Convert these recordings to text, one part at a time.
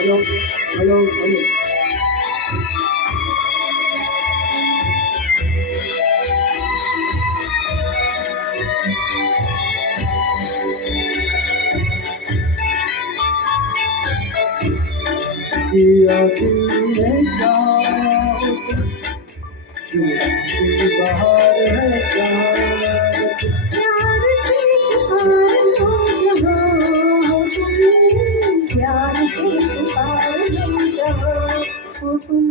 Hello hello hello. किया तुमने जाओ जो बाहर है प्यार से पुकार लो जहाँ तुम प्यार से पुकार लो जहाँ तुम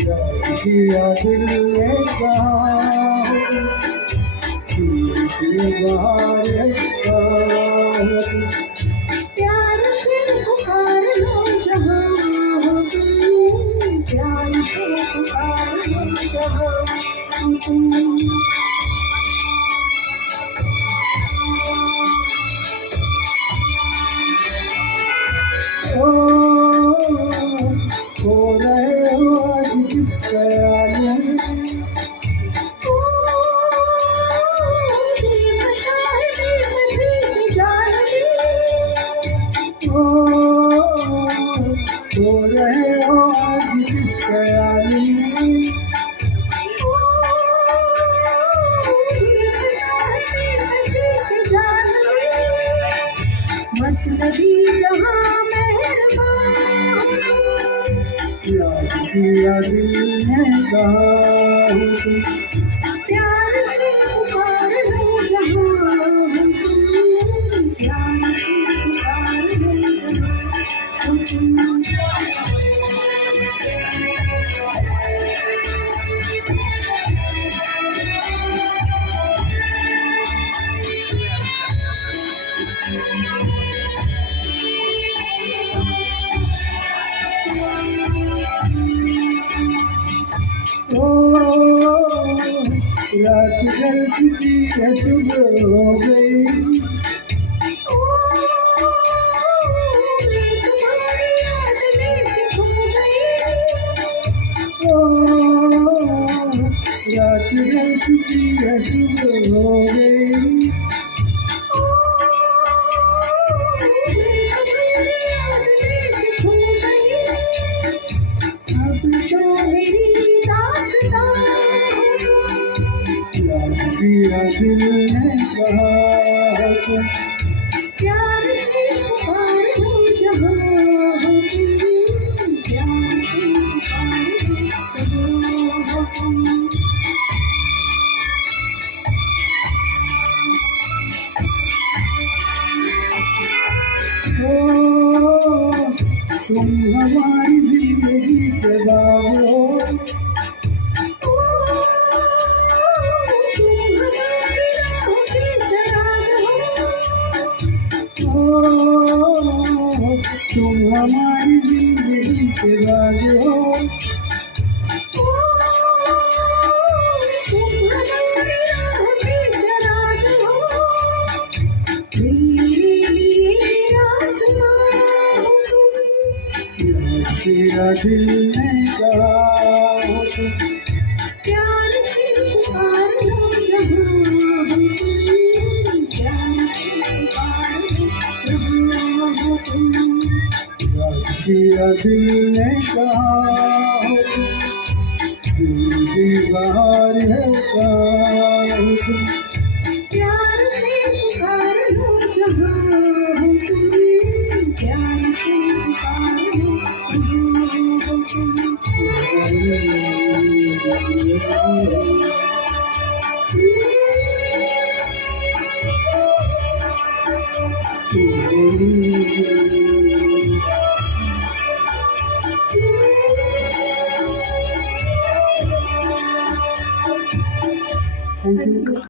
याद किया दिल ने जाओ जो बाहर है प्यार प्यार से पुकार लो जहाँ तुम प्यार से पुकार लो जहाँ तुम हो रहे हो आज किस ख्याल में हो रहे हो आज किस ख्याल में मतलबी जहाँ मेहरबान याद किया दिल ने कहा प्यार से पुकार लो जहाँ तुम प्यार से पुकार लो जहाँ तुम रात जलती है सुबह हो गई रात जलती है सुबह हो गई अब तो मेरी दास्तां दिया दिल ने कहा प्यार से पुकार लो जहाँ तुम प्यार से पुकार लो जहाँ तुम तुम हमारी जिंदगी के बाबू तुम हमारी जिंदगी के राज हो तेरा दिल ने कहा प्यार से पुकार लो जहाँ प्यार से पुकार लो जहाँ तुम किया दिल ने कहा जिंदगी बाहर है प्यार से पुकार लो जहाँ तुम प्यार से पुकार लो Thank you.